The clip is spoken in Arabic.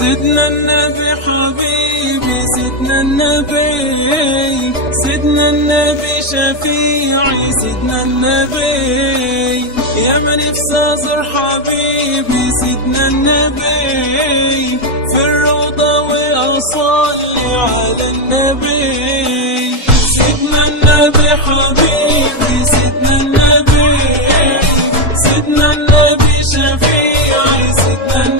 سيدنا النبي حبيبي، سيدنا النبي، سيدنا النبي شفيعي، سيدنا النبي يا من نفسي ازور حبيبي. سيدنا النبي في الروضة واصلي على النبي. سيدنا النبي حبيبي، سيدنا النبي، سيدنا النبي شفيعي، سيدنا النبي